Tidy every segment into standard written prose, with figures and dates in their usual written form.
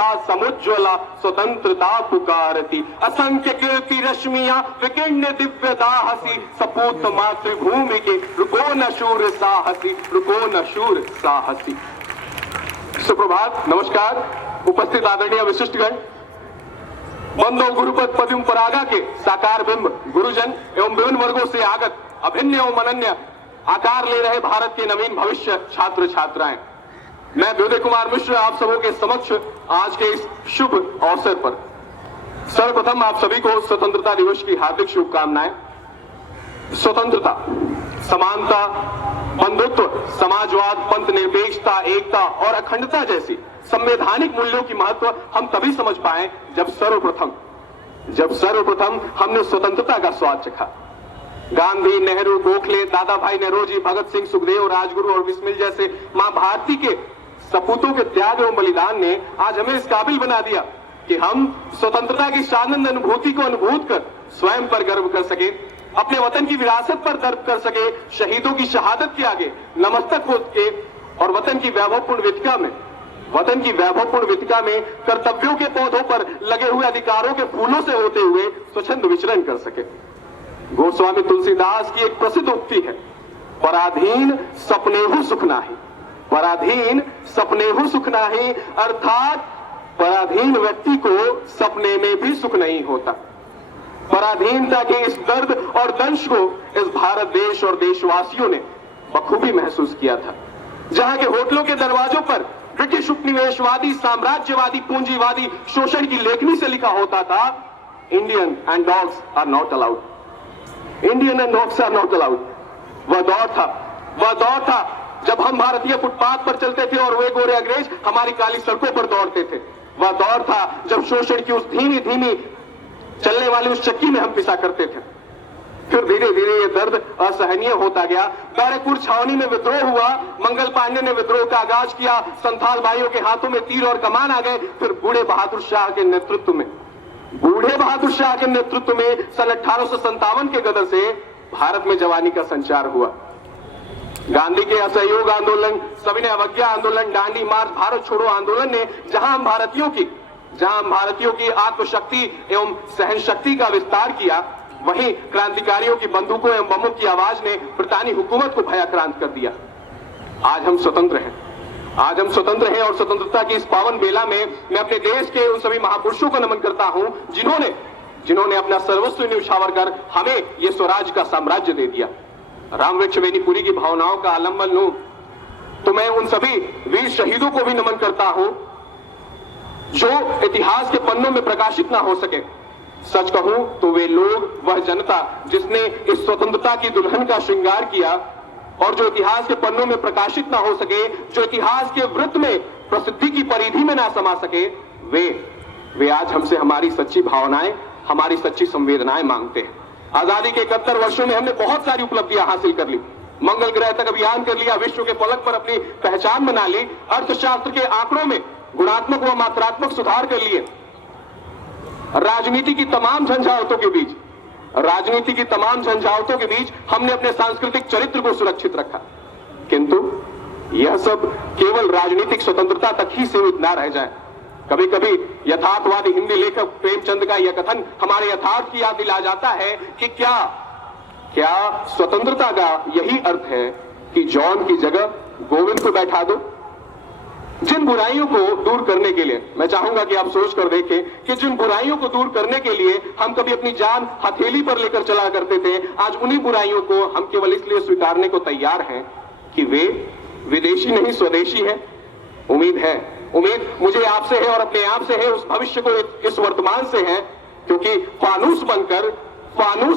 प्रभा समुज्ज्वला स्वतंत्रता पुकारती, असंख्य कीर्ति रश्मियां विकीर्ण दिव्य दाहसी, सपूत मातृभूमि के रुको न शूर साहसी, रुको न शूर साहसी। सुप्रभात, नमस्कार। उपस्थित आदरणीय विशिष्टगण, बंदो गुरुपद पद्म परागा के साकार बिंब गुरुजन एवं विभिन्न वर्गों से आगत अभिन्न एवं अनन्य आकार ले रहे भारत के नवीन भविष्य छात्र छात्राएं, मैं विजय कुमार मिश्र आप सबों के समक्ष आज के इस शुभ अवसर पर सर्वप्रथम आप सभी को स्वतंत्रता दिवस की हार्दिक शुभकामनाएं। स्वतंत्रता, समानता, बंधुत्व, समाजवाद, पंथ निरपेक्षता, एकता और अखंडता जैसी संवैधानिक मूल्यों की महत्व हम तभी समझ पाए जब सर्वप्रथम हमने स्वतंत्रता का स्वाद चखा। गांधी, नेहरू, गोखले, दादा भाई नौरोजी, भगत सिंह, सुखदेव, राजगुरु और बिस्मिल जैसे मां भारती के सपूतों के त्याग एवं बलिदान ने आज हमें इस काबिल बना दिया कि हम स्वतंत्रता की शानंद अनुभूति को अनुभूत कर स्वयं पर गर्व कर सके, अपने वतन की विरासत पर गर्व कर सके, शहीदों की शहादत के आगे नमस्तक हो सके और वतन की वैभवपूर्ण वेदिका में कर्तव्यों के पौधों पर लगे हुए अधिकारों के फूलों से होते हुए स्वच्छंद विचरण कर सके। गोस्वामी तुलसीदास की एक प्रसिद्ध उक्ति है, पराधीन सपनेहु सुख नाही, पराधीन सपनेहु सुख नाही, अर्थात पराधीन व्यक्ति को सपने में भी सुख नहीं होता। पराधीनता के इस दर्द और दंश को इस भारत देश और देशवासियों ने बखूबी महसूस किया था। जहां के होटलों के दरवाजों पर ब्रिटिश उपनिवेशवादी, साम्राज्यवादी, पूंजीवादी शोषण की लेखनी से लिखा होता था, Indian and dogs are not allowed, Indian and dogs are not allowed. वह दौर था जब हम भारतीय फुटपाथ पर चलते थे और वे गोरे अंग्रेज हमारी काली सड़कों पर दौड़ते थे। वह दौर था जब शोषण की उस धीमी धीमी चलने वाली उस चक्की में हम पिसा करते थे। फिर धीरे धीरे ये दर्द असहनीय होता गया। बैरकपुर छावनी में विद्रोह हुआ, मंगल पांडे ने विद्रोह का आगाज किया, संथाल भाइयों के हाथों में तीर और कमान आ गए। फिर बूढ़े बहादुर शाह के नेतृत्व में सन 1857 के गदर से भारत में जवानी का संचार हुआ। गांधी के असहयोग आंदोलन, सविनय अवज्ञा आंदोलन, दांडी मार्च, भारत छोड़ो आंदोलन ने जहां हम भारतीयों की आत्मशक्ति एवं सहन शक्ति का विस्तार किया, वहीं क्रांतिकारियों की बंदूकों एवं बमों की आवाज ने ब्रिटानी हुकूमत को भयाक्रांत कर दिया। आज हम स्वतंत्र हैं और स्वतंत्रता की इस पावन बेला में मैं अपने देश के उन सभी महापुरुषों को नमन करता हूं जिन्होंने अपना सर्वस्व न्यौछावर कर हमें यह स्वराज का साम्राज्य दे दिया। रामवृक्ष बेनीपुरी की भावनाओं का आलंबन लूं तो मैं उन सभी वीर शहीदों को भी नमन करता हूं जो इतिहास के पन्नों में प्रकाशित ना हो सके। सच कहूं तो वे लोग, वह जनता जिसने इस स्वतंत्रता की दुल्हन का श्रृंगार किया और जो इतिहास के पन्नों में प्रकाशित ना हो सके, जो इतिहास के वृत्त में प्रसिद्धि की परिधि में ना समा सके, वे आज हमसे हमारी सच्ची भावनाएं, हमारी सच्ची संवेदनाएं मांगते हैं। आजादी के 71 वर्षों में हमने बहुत सारी उपलब्धियां हासिल कर ली, मंगल ग्रह तक अभियान कर लिया, विश्व के पलक पर अपनी पहचान बना ली, अर्थशास्त्र के आंकड़ों में गुणात्मक व मात्रात्मक सुधार कर लिए। राजनीति की तमाम झंझावतों के बीच हमने अपने सांस्कृतिक चरित्र को सुरक्षित रखा। किंतु यह सब केवल राजनीतिक स्वतंत्रता तक ही सीमित ना रह जाए। कभी कभी यथार्थवादी हिंदी लेखक प्रेमचंद का यह कथन हमारे यथार्थ की याद दिला जाता है कि क्या स्वतंत्रता का यही अर्थ है कि जॉन की जगह गोविंद को बैठा दो। जिन बुराइयों को दूर करने के लिए, मैं चाहूंगा कि आप सोच कर देखें कि जिन बुराइयों को दूर करने के लिए हम कभी अपनी जान हथेली पर लेकर चला करते थे, आज उन्हीं बुराइयों को हम केवल इसलिए स्वीकारने को तैयार हैं कि वे विदेशी नहीं स्वदेशी है। उम्मीद मुझे आपसे है और अपने आप से है, उस भविष्य को इस वर्तमान से है, क्योंकि फानूस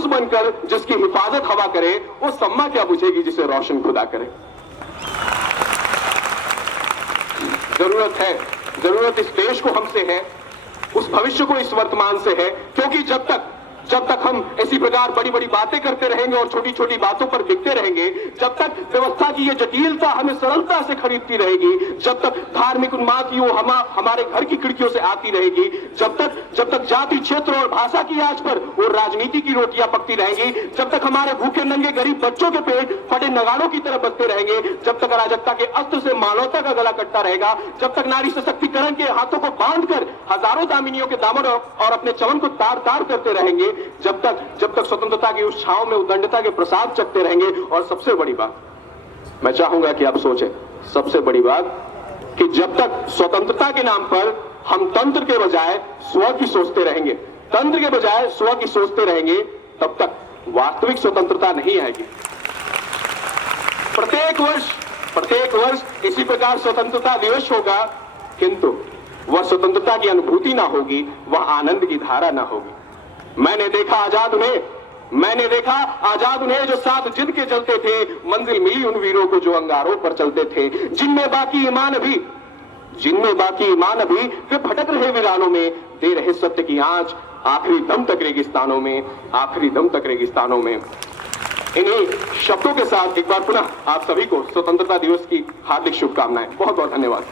बनकर जिसकी हिफाजत हवा करे, वो सम्मा क्या बुझेगी जिसे रोशन खुदा करे। जरूरत इस देश को हमसे है, उस भविष्य को इस वर्तमान से है, क्योंकि जब जब तक हम इसी प्रकार बड़ी बड़ी बातें करते रहेंगे और छोटी छोटी बातों पर बिकते रहेंगे, जब तक व्यवस्था की ये जटिलता हमें सरलता से खरीदती रहेगी, जब तक धार्मिक उन्माद की वो हमारे घर की खिड़कियों से आती रहेगी, जब तक जाति, क्षेत्र और भाषा की आंच पर वो राजनीति की रोटियां पकती रहेंगी, जब तक हमारे भूखे नंगे गरीब बच्चों के पेट फटे नगाड़ों की तरह बजते रहेंगे, जब तक अराजकता के अस्त्र से मानवता का गला कटता रहेगा, जब तक नारी सशक्तिकरण के हाथों को बांधकर हजारों दामिनियों के दामन और अपने चमन को तार तार करते रहेंगे, जब तक स्वतंत्रता की उस छांव में उदंडता के प्रसाद चखते रहेंगे। और सबसे बड़ी बात मैं चाहूंगा कि आप सोचें, सबसे बड़ी बात कि जब तक स्वतंत्रता के नाम पर हम तंत्र के बजाय स्व की सोचते रहेंगे, तंत्र के बजाय स्व की सोचते रहेंगे, तब तक वास्तविक स्वतंत्रता नहीं आएगी। प्रत्येक वर्ष इसी प्रकार स्वतंत्रता दिवस होगा, किंतु वह स्वतंत्रता की अनुभूति ना होगी, वह आनंद की धारा ना होगी। मैंने देखा आजाद उन्हें जो साथ जिद के चलते थे, मंजिल मिली उन वीरों को जो अंगारों पर चलते थे, जिनमें बाकी ईमान अभी वे भटक रहे वीरानों में, दे रहे सत्य की आंच आखिरी दम तक रेगिस्तानों में। इन्हीं शब्दों के साथ एक बार पुनः आप सभी को स्वतंत्रता दिवस की हार्दिक शुभकामनाएं। बहुत बहुत धन्यवाद।